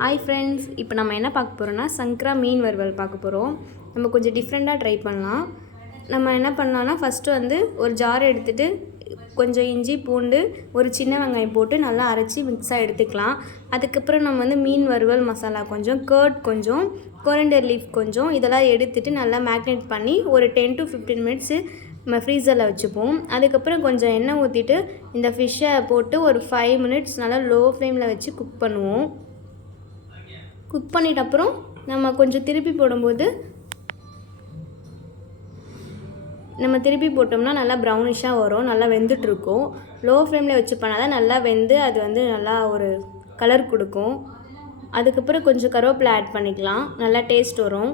Hi friends, இப்போ நம்ம என்ன பார்க்க போகிறோம்னா சங்கரா மீன் வறுவல் பார்க்க போகிறோம். நம்ம கொஞ்சம் டிஃப்ரெண்ட்டாக ட்ரை பண்ணலாம். நம்ம என்ன பண்ணலான்னா ஃபஸ்ட்டு வந்து ஒரு ஜார் எடுத்துகிட்டு கொஞ்சம் இஞ்சி பூண்டு ஒரு சின்ன வெங்காயம் போட்டு நல்லா அரைச்சி மிக்ஸாக எடுத்துக்கலாம். அதுக்கப்புறம் நம்ம வந்து மீன் வறுவல் மசாலா கொஞ்சம், கர்ட் கொஞ்சம், கொரியாண்டர் லீஃப் கொஞ்சம் இதெல்லாம் எடுத்துகிட்டு நல்லா மேக்னேட் பண்ணி ஒரு 10 to 15 மினிட்ஸு நம்ம ஃப்ரீசரில் வச்சுப்போம். அதுக்கப்புறம் கொஞ்சம் எண்ணெய் ஊற்றிட்டு இந்த ஃபிஷ்ஷை போட்டு ஒரு 5 மினிட்ஸ் நல்லா லோ ஃப்ளேமில் வச்சு குக் பண்ணுவோம். குக் பண்ணிட்ட அப்புறம் நம்ம கொஞ்சம் திருப்பி போடும்போது போட்டோம்னா நல்லா ப்ரௌனிஷாக வரும், நல்லா வெந்துட்டுருக்கும். லோ ஃப்ளேமில் வச்சு பண்ணால் தான் நல்லா வெந்து அது வந்து நல்லா ஒரு கலர் கொடுக்கும். அதுக்கப்புறம் கொஞ்சம் கருவேப்பிலை ஆட் பண்ணிக்கலாம், நல்லா டேஸ்ட் வரும்.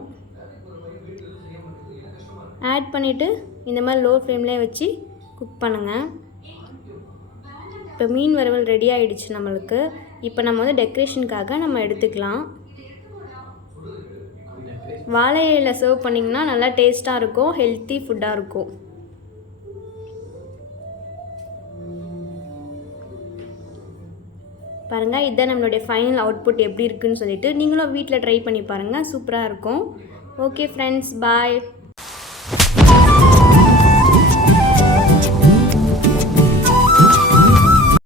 ஆட் பண்ணிவிட்டு இந்த மாதிரி லோ ஃப்ளேம்லேயே வச்சு குக் பண்ணுங்கள். இப்போ மீன் வறுவல் ரெடி ஆகிடுச்சு நம்மளுக்கு. இப்போ நம்ம வந்து டெக்கரேஷனுக்காக நம்ம எடுத்துக்கலாம். வாழை இலையில் சர்வ் பண்ணிங்கன்னா நல்லா டேஸ்ட்டாக இருக்கும், ஹெல்த்தி ஃபுட்டாக இருக்கும். பாருங்கள், இதுதான் நம்மளுடைய ஃபைனல் அவுட்புட் எப்படி இருக்குதுன்னு சொல்லிட்டு நீங்களும் வீட்டில் ட்ரை பண்ணி பாருங்கள், சூப்பராக இருக்கும். ஓகே ஃப்ரெண்ட்ஸ், பாய்.